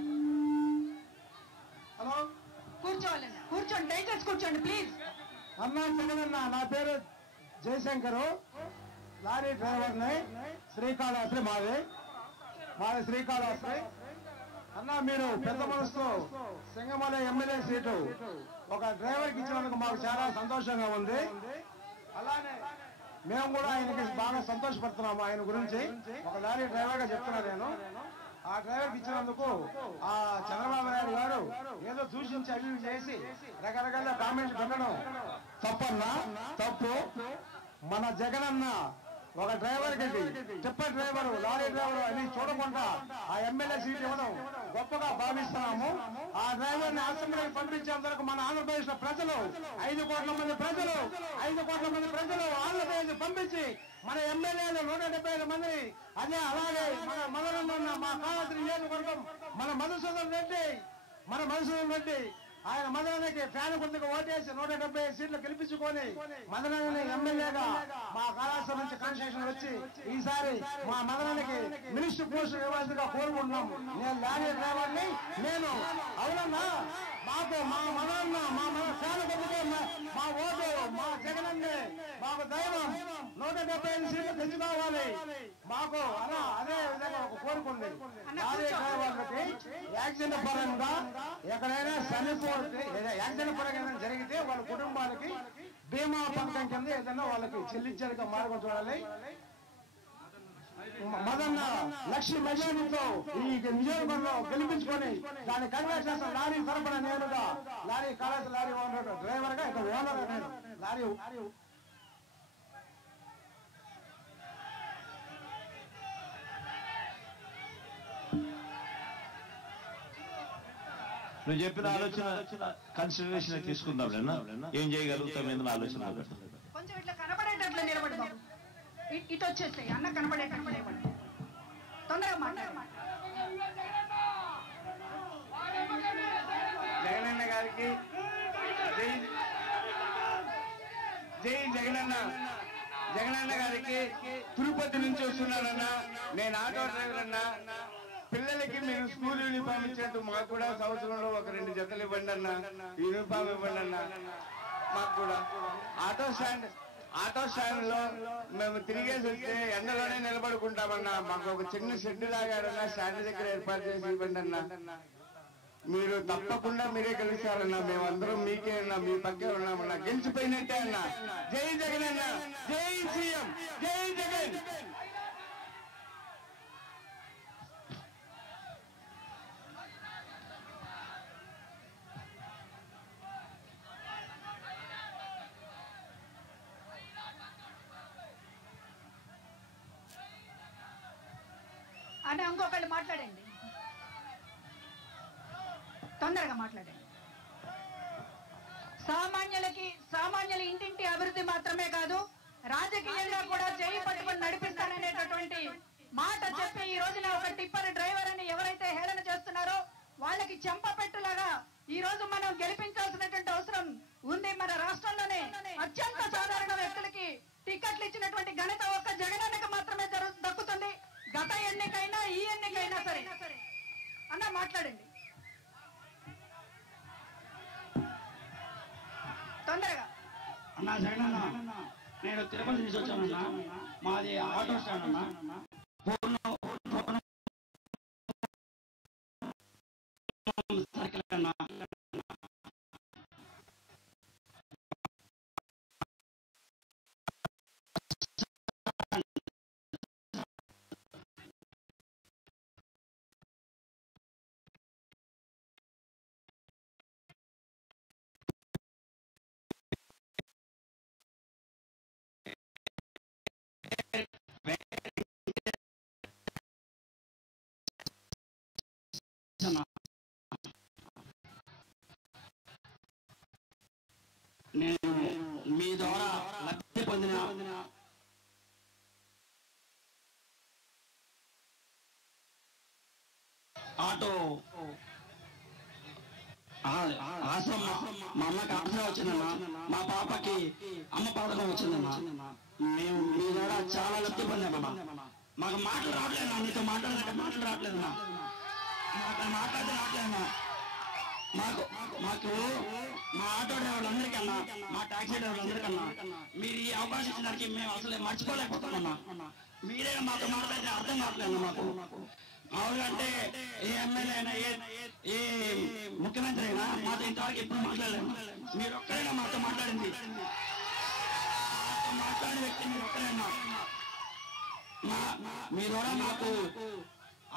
హలో, కూర్చోవాలన్న, కూర్చోండి దయచేసి కూర్చోండి ప్లీజ్. అన్నా జగనన్న, నా పేరు జయశంకరు, లారీ డ్రైవర్ని. శ్రీకాళహస్తి మాది శ్రీకాళహస్తి. అన్నా మీరు పెద్ద మనసుతో సింగమల ఎమ్మెల్యే సీటు ఒక డ్రైవర్కి ఇచ్చినందుకు మాకు చాలా సంతోషంగా ఉంది. అలానే మేము కూడా ఆయనకి బాగా సంతోషపడుతున్నాము. ఆయన గురించి ఒక లారీ డ్రైవర్ గా చెప్తున్నా నేను. ఆ డ్రైవర్కి ఇచ్చినందుకు ఆ చంద్రబాబు నాయుడు గారు ఏదో దూషించి అవి చేసి రకరకాల కామెంట్స్ పెట్టడం తప్పన్నా, తప్పు. మన జగనన్న ఒక డ్రైవర్ కి టిప్పర్ డ్రైవర్, లారీ డ్రైవర్ అని చూడకుండా ఆ ఎమ్మెల్యే సీట్ ఇవ్వడం గొప్పగా భావిస్తున్నాము. ఆ డ్రైవర్ ని అసెంబ్లీకి పంపించేందుకు మన ఆంధ్రప్రదేశ్ లో ప్రజలు 5 కోట్ల మంది ప్రజలు ఆంధ్రప్రదేశ్ పంపించి మన ఎమ్మెల్యేలు 175 మందిని, అదే అలాగే మన మదనన్న మా కాళహస్తి నియోజకవర్గం మన మధుసూదన్ రెడ్డి ఆయన మదనానికి ఫ్యాన్ గుర్తుకు ఓటేసి 175 సీట్లు గెలిపించుకొని మదనాన్ని ఎమ్మెల్యేగా మా కాళహస్తి నుంచి కాన్స్టిట్యూషన్ వచ్చి ఈసారి మా మదనానికి మినిస్టర్ పోస్ట్ ఇవ్వాల్సిందిగా కోరుకుంటున్నాం. నేను లారీ డ్రైవర్ని. నేను అవునన్నా, మాకు మా మదన్న మా ఫ్యాన్ గుర్తుకే మా ఓటు, మా జగనన్నే మాకు దైవం. 175 సీట్లు తెచ్చుకోవాలి మాకు అలా. అదే విధంగా ఒక కోరుకుంది. లారీ డ్రైవర్లకి యాక్సిడెంట్ పరంగా ఎక్కడైనా చనిపోతే, యాక్సిడెంట్ పరంగా ఏదైనా జరిగితే వాళ్ళ కుటుంబాలకి బీమా పథకం కింద ఏదైనా వాళ్ళకి చెల్లించేదిగా మార్గం చూడాలి. మదన్న లక్ష్య మెజారిటీతో ఈ నియోజకవర్గంలో గెలిపించుకొని దాన్ని కన్వే చేస్తాం. లారీ తరపున నేనుగా, lorry Kalahasti lorry owner driver గా, ఇక్కడ ఓనర్ నేను లారీ. నువ్వు చెప్పిన ఆలోచన కన్సిడరేషన్ తీసుకుందాం. ఏం చేయగలుగుతాం ఏదైనా ఆలోచన. కొంచెం ఇట్లా కనపడేటట్లు నిలబడదాం. ఇటు వచ్చేస్తాయి అన్న, కనపడేటట్లు నిలబడి తొందరగా మాట్లాడు. జగనన్న గారికి జై జగనన్న. జగనన్న గారికి తిరుపతి నుంచి వస్తున్నానన్నా. నేను ఆటో డ్రైవర్ అన్నా. పిల్లలకి మీరు స్కూల్ యూనిఫామ్ ఇచ్చినట్టు మాకు కూడా సంవత్సరంలో ఒక 2 జతలు ఇవ్వండి అన్న, యూనిఫామ్ ఇవ్వండి అన్న. మాకు కూడా ఆటో స్టాండ్ లో మేము తిరిగేసి వస్తే ఎండలోనే నిలబడుకుంటామన్నా. మాకు ఒక చిన్న షెడ్ లాగాడన్నా, స్టాండ్ దగ్గర ఏర్పాటు చేసి ఇవ్వండి అన్న. మీరు తప్పకుండా మీరే గెలుస్తారన్నా. మేమందరం మీకే అన్నా, మీ పక్కే ఉన్నామన్నా. గెలిచిపోయినట్టే అన్నా. జై జగన్ అన్న, జై సీఎం, జై జగన్. అని ఇంకొకళ్ళు మాట్లాడండి, తొందరగా మాట్లాడండి. సామాన్యుల ఇంటింటి అభివృద్ధి మాత్రమే కాదు, రాజకీయంగా కూడా చేయి పట్టుకొని నడిపిస్తాననేటటువంటి మాట చెప్పి ఈ రోజున ఒక టిప్పర్ డ్రైవర్ అని ఎవరైతే హేళన చేస్తున్నారో వాళ్ళకి చెంపపెట్టులాగా ఈ రోజు మనం గెలిపించాల్సినటువంటి అవసరం ఉంది. మన రాష్ట్రంలోనే అత్యంత సాధారణ వ్యక్తులకి టికెట్లు ఇచ్చినటువంటి ఘనత ఒక్క జగనన్నకు మాత్రమే దక్కుతుంది. గత ఎన్నికైనా ఈ ఎన్నికైనా సరే. అన్న మాట్లాడండి తొందరగా. అన్నా జగనన్న, నేను తిరుపతి నుంచి వచ్చానన్నా. మాది ఆటో స్టాండ్ అన్నా. సర్కిల్ అన్నా. మందిని ఆటో ఆశ్రమ మా అమ్మకి ఆశ్రమం వచ్చిందన్న, మా పాపకి అమ్మ పథకం వచ్చిందన్న. మేము మీ ద్వారా చాలా లబ్ధి పొందామన్నా. మాకు మాటలు రావట్లేదన్నా, నీతో మాట్లాడాలంటే మాటలు రావట్లేదన్నా, మాట్లాడితే రావట్లేదన్నా. మాకు మాకు మా ఆటో డ్రైవర్లందరికన్నా, మా టాక్సీ డ్రైవర్లందరికన్నా మీరు ఈ అవకాశం ఇచ్చినానికి మేము అసలు మర్చిపోలేకపోతున్నామన్నా. మీరే మాతో మాట్లాడితే అర్థం కావట్లేదు మాకు. మామూలుగా ఏ ఎమ్మెల్యే అయినా ఏ ముఖ్యమంత్రి అయినా మాతో ఇంతవరకు ఎప్పుడు మాట్లాడలేదు. మీరు ఒక్కరైనా మాతో మాట్లాడింది, మాతో మాట్లాడిన వ్యక్తి మీరు ఒక్కరైనా. మీ ద్వారా మాకు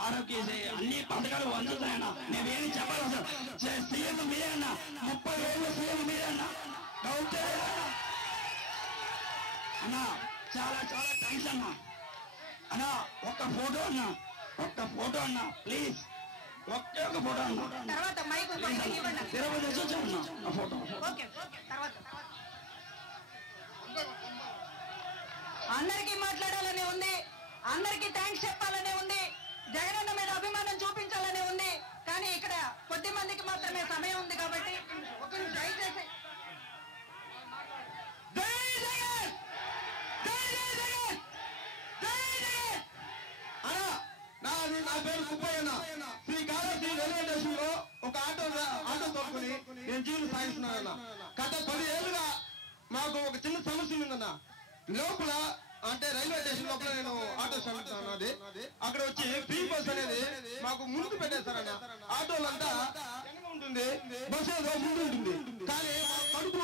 ఆరోగ్య అన్ని పథకాలు అందుతాయన్నా. మేమేమి చెప్పాలి సార్. సీఎం మీరే అన్నా, 30,000 సీఎం మీరే అన్నా. డౌట్ అన్నా, చాలా చాలా థ్యాంక్స్ అన్నా. అన్నా ఒక్క ఫోటో అన్నా, ఒక్క ఫోటో అన్నా ప్లీజ్, ఒకే ఒక ఫోటో అన్నా. తర్వాత మైక్ ఇవ్వండి. తిరుపతి వచ్చాను ఆ ఫోటో. ఓకే తర్వాత అందరికీ మాట్లాడాలని ఉంది, అందరికీ థ్యాంక్స్ చెప్పాలని ఉంది, జగనన్న మీద అభిమానం చూపించాలని ఉంది. కానీ ఇక్కడ కొద్ది మందికి మాత్రమే సమయం ఉంది కాబట్టి ఒకరు దయచేసి నా పేరు సుబ్బయ్య. శ్రీకాళహస్తి రైల్వే స్టేషన్ లో ఒక ఆటో తోడుకుని నేను జీవనం సాగిస్తున్నానన్న. గత 10 ఏళ్ళుగా మాకు ఒక చిన్న సమస్య ఉందన్న. లోపల అంటే రైల్వే స్టేషన్ లోపల నేను ఆటో స్టాండ్ అన్నది, అక్కడ వచ్చి ఫ్రీ బస్ అనేది మాకు ముందు పెట్టేస్తారన్న. ఆటోలంతా ఉంటుంది, బస్సు ఏదో ముందు ఉంటుంది. కానీ కడుపు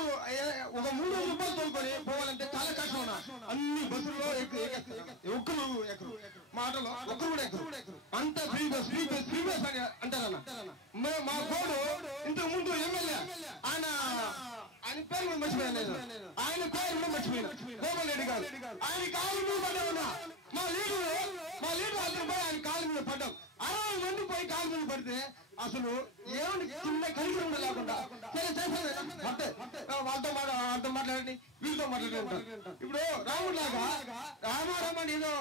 ఒక 300 రూపాయలు తోలుకొని పోవాలంటే చాలా కష్టం అన్న. అన్ని బస్సుల్లో ఒక్కరు ఎక్కరు, మా ఆటోలో ఒక్కరు కూడా ఎక్కరు. అంత ఫ్రీ బస్ అని అంటారన్న. మా కోడు ఇంతకు ముందు ఎమ్మెల్యే ఆయన పేరు కూడా మర్చిపోయాను, ఆయన పేరు కూడా మర్చిపోయినా, గోపాల్ రెడ్డి గారు. ఆయన కాలు మీద పడ్డా, మా లీడర్ అందరూ పోయి ఆయన కాలు మీద పడ్డాం. 60 మంది పోయి కాలు మీద పడితే అసలు ఏమని చిన్న కలిసి లేకుండా సరే చేస్తాను వాళ్ళతో మాట్లాడండి, వీళ్ళతో మాట్లాడండి. ఇప్పుడు రాముడిలాగా రామారామని ఏదో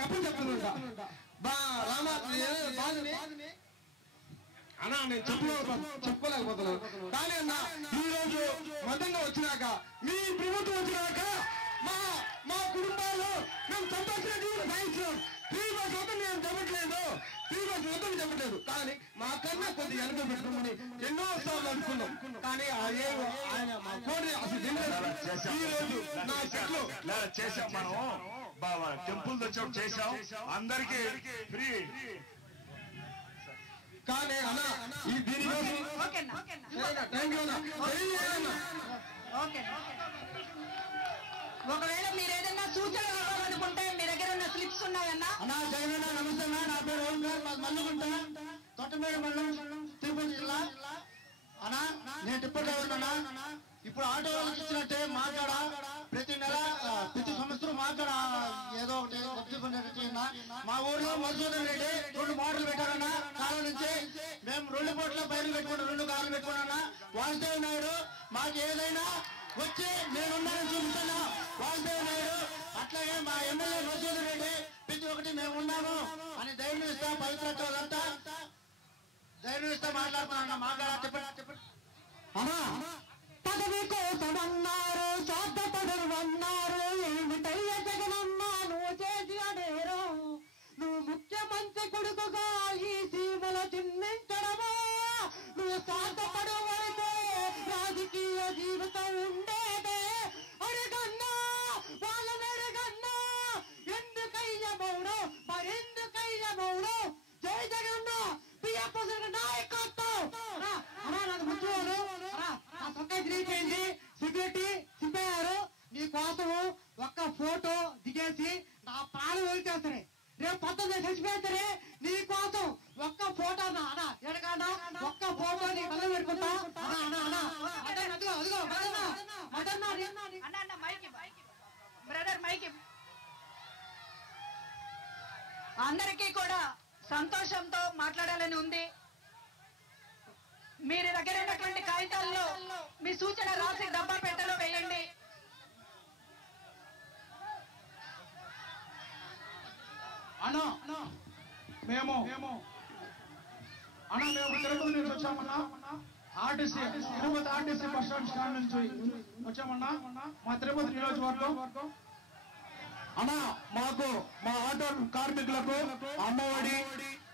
కప్పని చెప్తుందంట బాధని అన్నా నేను చెప్పలేకపోతున్నాను. కానీ అన్న ఈ రోజు మతంగా వచ్చినాక, మీ ప్రభుత్వం వచ్చినాక మా కుటుంబాలు మేము సంతోషంగా జీవనం సాగించాం. ఫ్రీ బస్ వద్దని నేను చెప్పట్లేదు, ఫ్రీ బస్ వద్దని చెప్పట్లేదు. కానీ మా కన్నా కొద్దిగా వెనక పెట్టుకోమని ఎన్నో సార్లు అనుకున్నాం. కానీ ఆయన మా కోడి అసలు ఈ రోజు నా చెట్లు చేసాం. మనం టెంపుల్ వచ్చాం, చేసాం, అందరికీ ఫ్రీ. కానీ అన్న ఈ దీనికోసం ఒకవేళ మీరు ఏదైనా సూచనలు ఇవ్వాలనుకుంటే మీ దగ్గర ఉన్న స్లిప్స్ ఉన్నాయన్నా. అన్నా జగన్ నమస్తే అన్న, నా పేరు ఓంకార్, మల్లుగుంట, తొట్టమేడ మండలం, తిరుపతి జిల్లా. అన్నా నేను టిప్పర్ డ్రైవర్ అన్నా. ఇప్పుడు ఆటో వాళ్ళకి ఇచ్చినట్టే మాకాడ ప్రతి నెల ప్రతి సంవత్సరం మాకాడ ఏదో ఒకటి మా ఊర్లో మధుసూదన్ రెడ్డి 2 మోటార్లు పెట్టారన్నా. కాలం నుంచి మేము 2 పూట్ల పైర్లు పెట్టుకున్నాం, 2 కార్లు పెట్టుకున్నా. వాసుదేవ్ నాయుడు మాకు ఏదైనా వచ్చి నేనున్నానని చూపిస్తాను. వాసుదేవ్ నాయుడు అట్లాగే మా ఎమ్మెల్యే మధుసూదన్ రెడ్డి ప్రతి ఒక్కటి మేము ఉన్నాము అని ధైర్యం ఇస్తా, పవిత్రత వాళ్ళంతా ధైర్యం ఇస్తా మాట్లాడుతున్నా. మాట్లాడ చెప్పండి అమ్మా. పదవి కోసమన్నారు, స్వార్థపడరు అన్నారు, ఏమిటయ్య జగనన్నా నువ్వు చేసి అడేరు. నువ్వు ముఖ్యమంత్రి కొడుకుగా ఈ సీమల చిన్నించడమా, నువ్వు స్వార్థపడు వరకు రాజకీయ జీవితం ఉండేదే. అడగన్నా వాళ్ళని అడగన్నా, ఎందుకయ్య మౌనం, మరెందుకయ్య మౌనం. జై జగన్న బియ్యప్ప నాయకత్వం. అమ్మా నాకు మంచివారు, నా సొక్క తిరిగిపోయింది, సిగరెట్టి చింపేయారు. నీ కోసము ఒక్క ఫోటో దిగేసి నా ప్రాణం వదిలిచేస్తారే, రేపు 19 చచ్చిపోతారే. నీ కోసం ఒక్క ఫోటో అన్నా ఎడకన్నా ఒక్క ఫోటో నీ కళ్ళ పెట్టుకుంటా. అందరికీ కూడా సంతోషంతో మాట్లాడాలని ఉంది. మీరు దగ్గర ఉన్నటువంటి కాగితాల్లో మీ సూచన రాసి డబ్బా పెట్టెలో వేయండి. అన్నా మేము తిరుపతి నుంచి వచ్చామన్నా. RTC Tirupati RTC bus stand నుంచి వచ్చామన్నా. మా తిరుపతి నియోజకవర్గం అన్నా. మాకు మా ఆటో కార్మికులకు అమ్మఒడి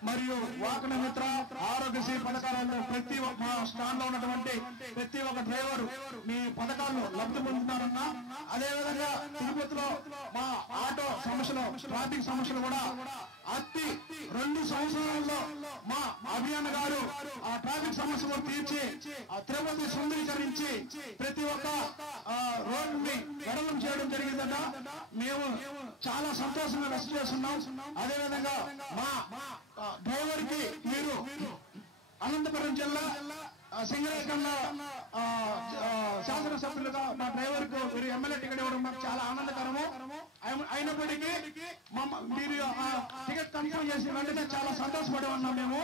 మరియు వాహన మిత్ర ఆరోగ్యశ్రీ పథకాలను ప్రతి మా స్టాండ్ లో ఉన్నటువంటి ప్రతి ఒక్క డ్రైవర్ మీ పథకాలను లబ్ధి పొందుతున్నారన్నా. అదేవిధంగా తిరుపతిలో మా ఆటో సమస్యలు ట్రాఫిక్ సమస్యలు కూడా అతి 2 సంవత్సరాల్లో మా అభియాన్ గారు ఆ ట్రాఫిక్ సమస్యలు తీర్చి ఆ తిరుపతి సుందరీకరించి ప్రతి ఒక్క రోడ్డుని వెడలం చేయడం జరిగిందట. మేము చాలా సంతోషంగా వ్యక్తం చేస్తున్నాం. అదేవిధంగా మా డ్రైవర్ కి మీరు అనంతపురం జిల్లా సింగరేఖంలో శాసనసభ్యులుగా మా డ్రైవర్ కు మీరు ఎమ్మెల్యే టికెట్ ఇవ్వడం మాకు చాలా ఆనందకరము. అయినప్పటికీ మీరు టికెట్ కన్ఫర్మ్ చేసి వెంటనే చాలా సంతోషపడి ఉన్నాం. మేము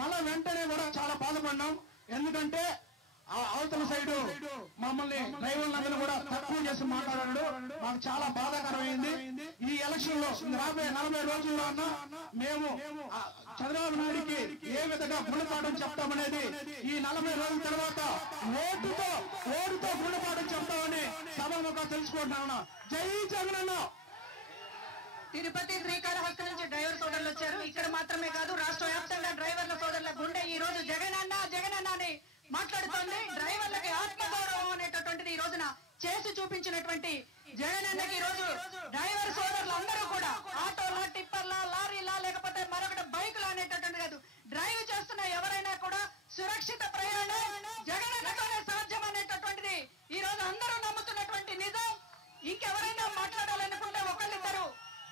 మళ్ళా వెంటనే కూడా చాలా బాధపడినాం. ఎందుకంటే అవతల సైడు మమ్మల్ని డ్రైవర్లందరూ కూడా తక్కువ చేసి మాట్లాడాడు. మాకు చాలా బాధాకరమైంది. ఈ ఎలక్షన్ లో రాబోయే 40 రోజుల్లో అన్నా మేము చంద్రబాబు నాయుడికి ఏ విధంగా గుణపాఠం చెప్తామనేది ఈ 40 రోజుల తర్వాత ఓటుతో గుణపాఠం చెప్తామని సభాముఖంగా తెలుసుకుంటున్నా. జై జగనన్న. తిరుపతి శ్రీకాళహస్తి నుంచి డ్రైవర్ సోదరులు వచ్చారు. ఇక్కడ మాత్రమే కాదు రాష్ట్ర వ్యాప్తంగా డ్రైవర్ల సోదరుల గుండె ఈ రోజు జగనన్న అని మాట్లాడుతోంది. డ్రైవర్లకి ఆత్మగౌరవం అనేటటువంటిది ఈ రోజున చేసి చూపించినటువంటి జగనన్నకి ఈ రోజు డ్రైవర్ సోదరులు అందరూ కూడా ఆటోలా, టిప్పర్లా, లారీలా, లేకపోతే మరొకటి బైకులా అనేటటువంటి కాదు, డ్రైవ్ చేస్తున్న ఎవరైనా కూడా సురక్షిత ప్రయాణం జగనన్నతోనే సాధ్యం అనేటటువంటిది ఈ రోజు అందరూ నమ్ముతున్నటువంటి నిజం. ఇంకెవరైనా మాట్లాడాలనుకుంటే ఒకళ్ళిద్దరు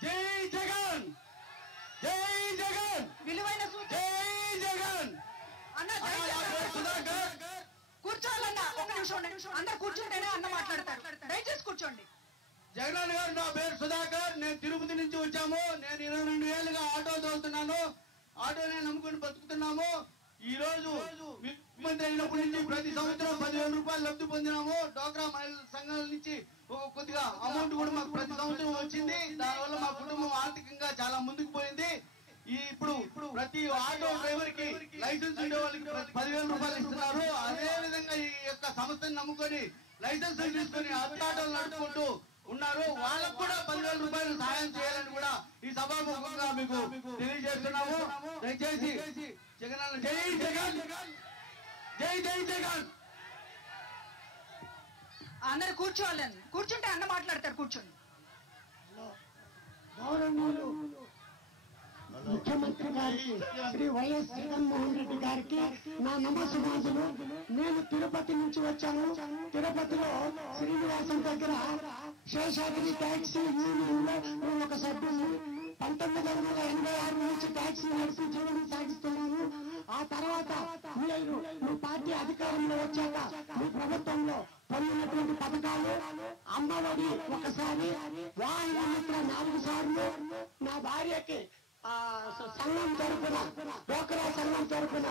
జై జగన్, జై జగన్, విలువైన సూచన. జై జగన్ అన్న కూర్చోవాలన్నా ఒక నిమిషం అందరు కూర్చుంటేనే అన్న మాట్లాడతారు. దయచేసి కూర్చోండి. జగన్ గారు, నా పేరు సుధాకర్. నేను తిరుపతి నుంచి వచ్చాము. నేను 22 ఏళ్ళుగా ఆటో తోలుతున్నాను. ఆటోనే నమ్ముకుని బతుకుతున్నాము. ఈ రోజు ముఖ్యమంత్రి అయినప్పటి నుంచి ప్రతి సంవత్సరం 10,000 రూపాయలు లబ్ధి పొందినాము. డోక్రా మహిళల సంఘాల నుంచి కొద్దిగా అమౌంట్ కూడా మాకు ప్రతి సంవత్సరం వచ్చింది. దానివల్ల మా కుటుంబం ఆర్థికంగా చాలా ముందుకు పోయింది. ఇప్పుడు ప్రతి ఆటో డ్రైవర్ కి లైసెన్స్ ఉండే వాళ్ళకి 10,000 రూపాయలు ఇస్తున్నారు. అదే విధంగా ఈ యొక్క సంస్థను నమ్ముకొని లైసెన్స్ తీసుకొని ఆటోలు నడుపుకుంటూ ఉన్నారు. వాళ్ళకు కూడా 10,000 రూపాయలు సహాయం చేయాలని కూడా ఈ సభాముఖంగా మీకు తెలియజేస్తున్నాము. దయచేసి జగన్, జై జగన్, జై జై జగన్. అందరు కూర్చోవాలని, కూర్చుంటే అన్న మాట్లాడతారు. కూర్చోండి. ముఖ్యమంత్రి గారికి శ్రీ వైఎస్ జగన్మోహన్ రెడ్డి గారికి నా నమస్సుమాజులు. నేను తిరుపతి నుంచి వచ్చాను. తిరుపతిలో శ్రీనివాసం దగ్గర శేషాద్రి ట్యాక్సీ యూనియన్ లో ఒక సభ్యుని 1986 నుంచి ట్యాక్సీ నడిపి జీవనం సాగిస్తున్నాను. ఆ తర్వాత నువ్వు పార్టీ అధికారంలో వచ్చాక మీ ప్రభుత్వంలో పొందినటువంటి పథకాలు అమ్మఒడి ఒకసారి, వాహన మిత్ర 4 సార్లు, నా భార్యకి సంఘం తరఫున డోక్రా సంఘం తరఫున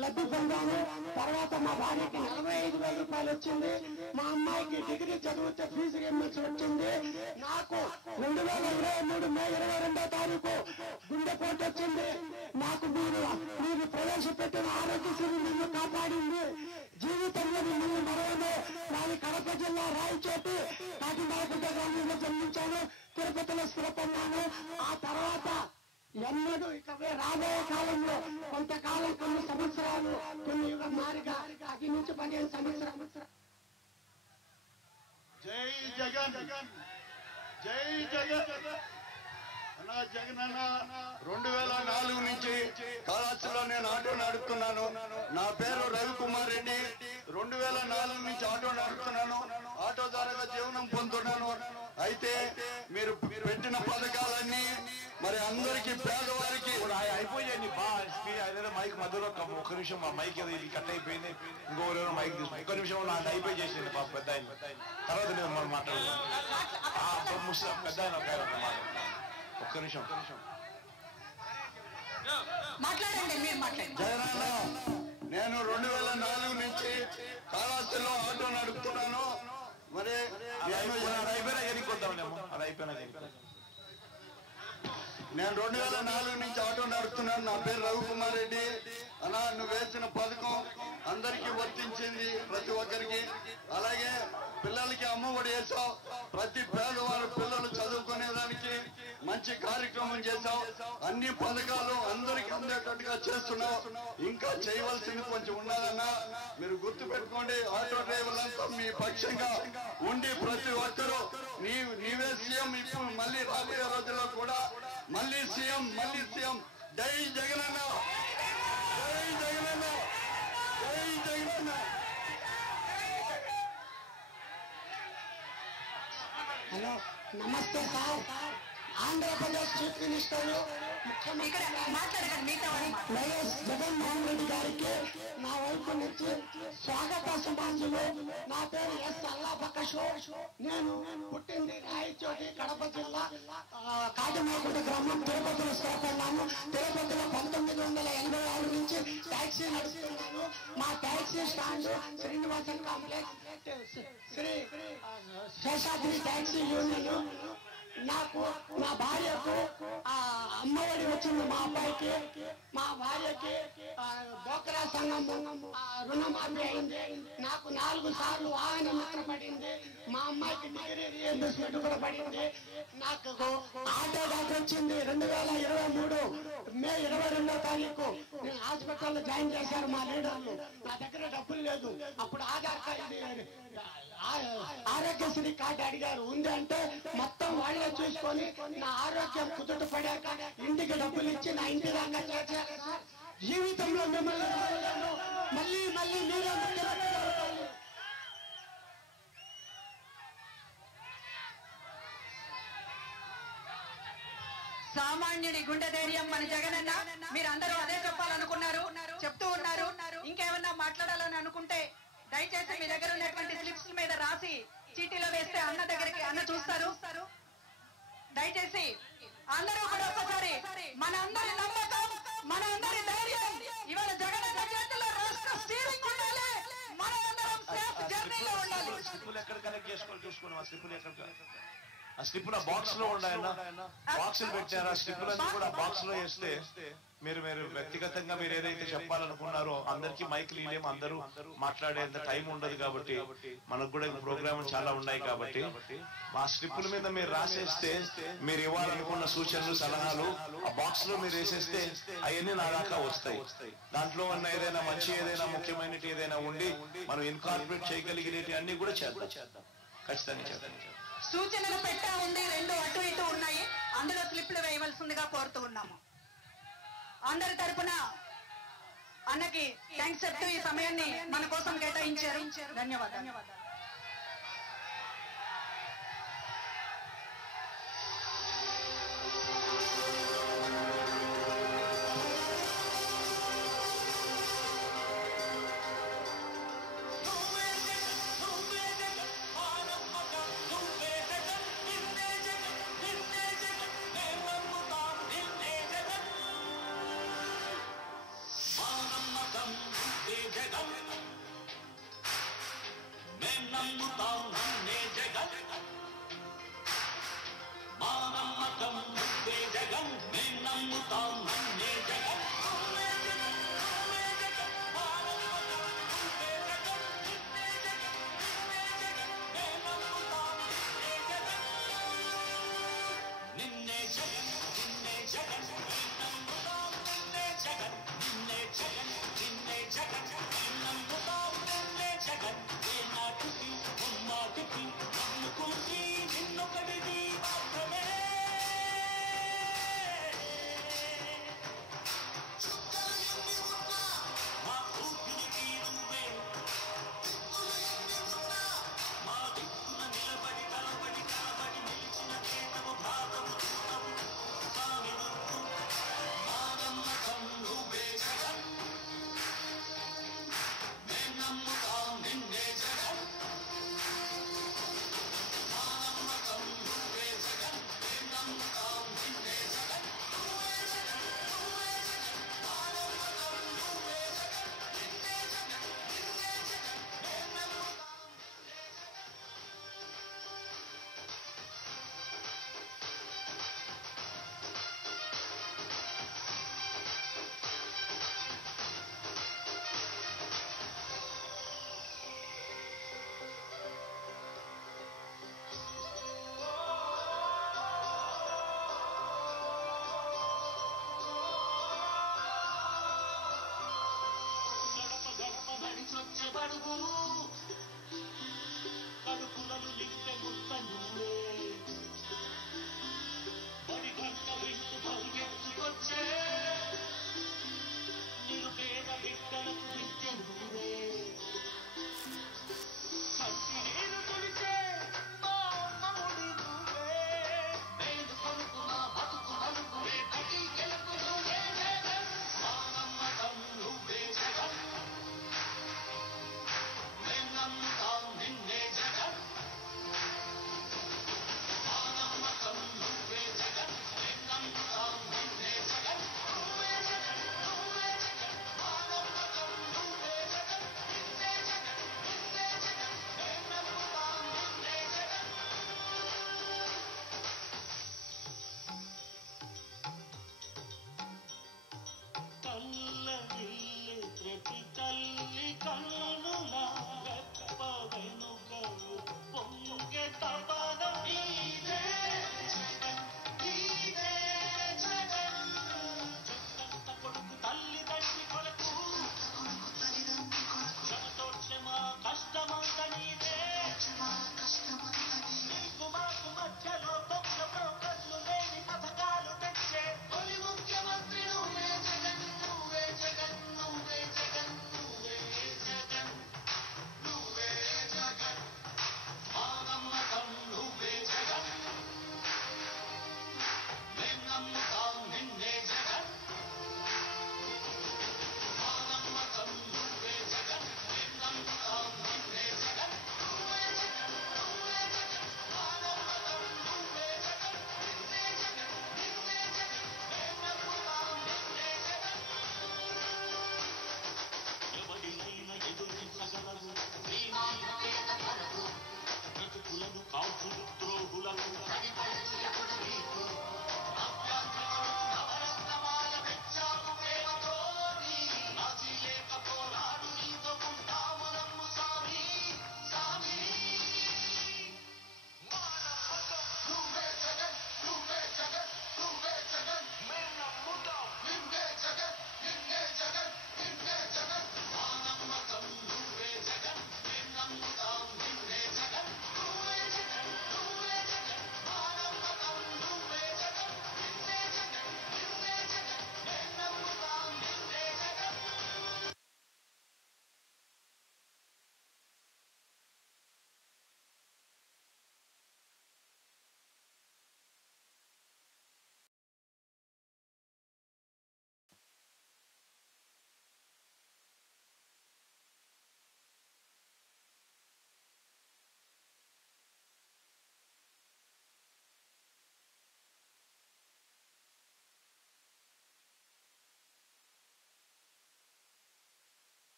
లబ్ధి పొందాను. తర్వాత మా భార్యకి 45,000 రూపాయలు వచ్చింది. మా అమ్మాయికి డిగ్రీ చదివితే ఫీజు రియంబర్స్ వచ్చింది. నాకు 2023 మే 22వ తారీఖు గుండెపోటు వచ్చింది. నాకు మీరు ప్రవేశపెట్టిన ఆరోగ్యశ్రీ నిన్ను కాపాడింది. జీవితంలో నిన్ను మరవను. నాది కడప జిల్లా రాయచోటి కాకినాడ గ్రామంలో జన్మించాను. తిరుపతిలో స్థిరపడ్డాను. ఆ తర్వాత ఎన్నడూ ఇక రాబోయే కాలంలో కొంతకాలం, కొన్ని సంవత్సరాలు, కొన్ని యుగం మారిగా అది నుంచి 15 సంవత్సరాలు. జై జగన్, జై జగన్. అన్నా జగన్ అన్న 2004 నుంచి కాళహస్తిలో నేను ఆటో నడుపుతున్నాను. నా పేరు రవికుమార్ రెడ్డి. 2004 నుంచి ఆటో నడుపుతున్నాను. ఆటో ద్వారా జీవనం పొందుతున్నాను. అయితే మీరు పెట్టిన పథకాలన్నీ మరి అందరికి పేదవారికి అయిపోయాయి. బాగా మైక్ మధ్యలో ఒక్క నిమిషం మా మైక్ ఇది కట్ అయిపోయింది. ఇంకొకరు మైక్ తీసుకుని ఒక్క నిమిషం నాకు అయిపోయి చేసింది పాప పెద్ద ఆయన. తర్వాత నేను మనం మాట్లాడదాం. పెద్ద ఆయన ఒక్క నిమిషం మాట్లాడండి, మీరు మాట్లాడండి. జగనన్న, నేను 2004 నుంచి కాళహస్తిలో ఆటో నడుపుతున్నాను. మరి అది అయిపోయినా జరిగిపోతాం. అది అయిపోయినా జరిగిపోతాం. నేను 2004 నుంచి ఆటో నడుపుతున్నాను. నా పేరు రవికుమార్ రెడ్డి. అన్నా నువ్వు వేసిన పథకం అందరికీ వర్తించింది, ప్రతి ఒక్కరికి. అలాగే పిల్లలకి అమ్మఒడి వేసావు, ప్రతి పేదవాళ్ళ పిల్లలు చదువుకునేదానికి మంచి కార్యక్రమం చేశావు. అన్ని పథకాలు అందరికి అందేటట్టుగా చేస్తున్నావు. ఇంకా చేయవలసింది కొంచెం ఉన్నదన్నా, మీరు గుర్తు పెట్టుకోండి. ఆటో డ్రైవర్లంతా మీ పక్షంగా ఉండి ప్రతి ఒక్కరూ నీవే సీఎం. ఇప్పుడు మళ్ళీ రాబోయే రోజుల్లో కూడా మళ్ళీ సీఎం. జై జగనన్న, జై జగనన్న, జై జగనన్న. హలో, నమస్తే sir. Andhra Pradesh chief minister YS Jaganmohan Reddy గారికి నా వైపు నుంచి స్వాగత సమాజంలో. నా పేరు ఎస్ అల్లాబకష్. నేను పుట్టింది రాయచోటి, కడప జిల్లా, కాటిమాకుట గ్రామం, తిరుపతిలో స్థిరపడ్డాను. తిరుపతిలో 1986 నుంచి ట్యాక్సీ నడుపుతున్నాను. మా taxi stand Srinivasan complex, Shri Seshadri taxi union. నాకు నా భార్యకు అమ్మఒడి వచ్చింది, మా అబ్బాయికి. మా భార్యకి డోక్రా సంఘం రుణమాఫీ అయింది. నాకు 4 సార్లు వాహన మిత్ర పడింది. మా అమ్మాయికి డిగ్రీ రీఎంబర్స్మెంట్ కూడా పడింది. నాకు ఆటో డాక్టర్ వచ్చింది 2023 మే 22వ తారీఖు. నేను హాస్పిటల్లో జాయిన్ చేశారు మా లీడర్లు. నా దగ్గర డబ్బులు లేదు. అప్పుడు ఆధార్ కార్డు, ఆరోగ్యశ్రీ కార్డు అడిగారు. ఉంది అంటే మొత్తం వాళ్ళే చూసుకొని నా ఆరోగ్యం కుదుట పడాక ఇంటికి డబ్బులు ఇచ్చి నా ఇంటి దాకా చేర్చారు సార్. జీవితంలో మిమ్మల్ని మళ్ళీ మీరే ముఖ్యమంత్రి అవుతారు. సామాన్యుడి గుండె ధైర్యం మన జగనన్న. మీరందరూ అదే చెప్పాలనుకున్నారు, చెప్తూ ఉన్నారు. ఇంకేమన్నా మాట్లాడాలని అనుకుంటే దయచేసి మీ దగ్గర ఉన్నటువంటి స్లిప్స్ మీద రాసి చీటీలో వేస్తే అన్న దగ్గరికి అన్న చూస్తారు. దయచేసి అందరూ కూడా ఒకసారి మన అందరి నమ్మకం, మన అందరి ధైర్యం ఇవాళ జగనన్న చేతిలో రాష్ట్ర స్టీరింగ్ ఉండాలి. మన అందరం సేఫ్ జర్నీలో ఉండాలి. స్లిప్పులు ఎక్కడ కలెక్ట్ చేసుకోవాలి చూసుకోండి. ఆ స్లిప్పులు ఎక్కడ, ఆ స్లిప్పులు బాక్స్ లో ఉన్నాయన్న, బాక్సులు పెట్టారు. ఆ స్లిప్పులన్నీ కూడా బాక్స్ లో వేస్తే మీరు వ్యక్తిగతంగా మీరు ఏదైతే చెప్పాలనుకున్నారో అందరికీ మైక్ లేము, అందరూ మాట్లాడేంత టైం ఉండదు. కాబట్టి మనకు కూడా ప్రోగ్రామ్ చాలా ఉన్నాయి. కాబట్టి ఆ స్లిప్పుల మీద మీరు రాసేస్తే మీరు ఇవ్వాలనుకున్న సూచనలు, సలహాలు ఆ బాక్స్ లో మీరు వేసేస్తే అవన్నీ నా దాకా వస్తాయి. దాంట్లో ఉన్న ఏదైనా మంచి, ఏదైనా ముఖ్యమైనటి ఏదైనా ఉండి మనం ఇన్కార్పొరేట్ చేయగలిగినవి అన్ని కూడా చేద్దాం, ఖచ్చితంగా చేద్దాం. సూచనలు పెట్టా ఉంది, 2 అటు ఇటు ఉన్నాయి. అందులో స్లిప్లు వేయవలసిందిగా కోరుతూ ఉన్నాము. అందరి తరపున అన్నకి థ్యాంక్స్ చెప్తూ ఈ సమయాన్ని మన కోసం కేటాయించారు. ధన్యవాదాలు. మేము వచ్చబడుగు కడుపులను లింకె ముత్త నువ్వే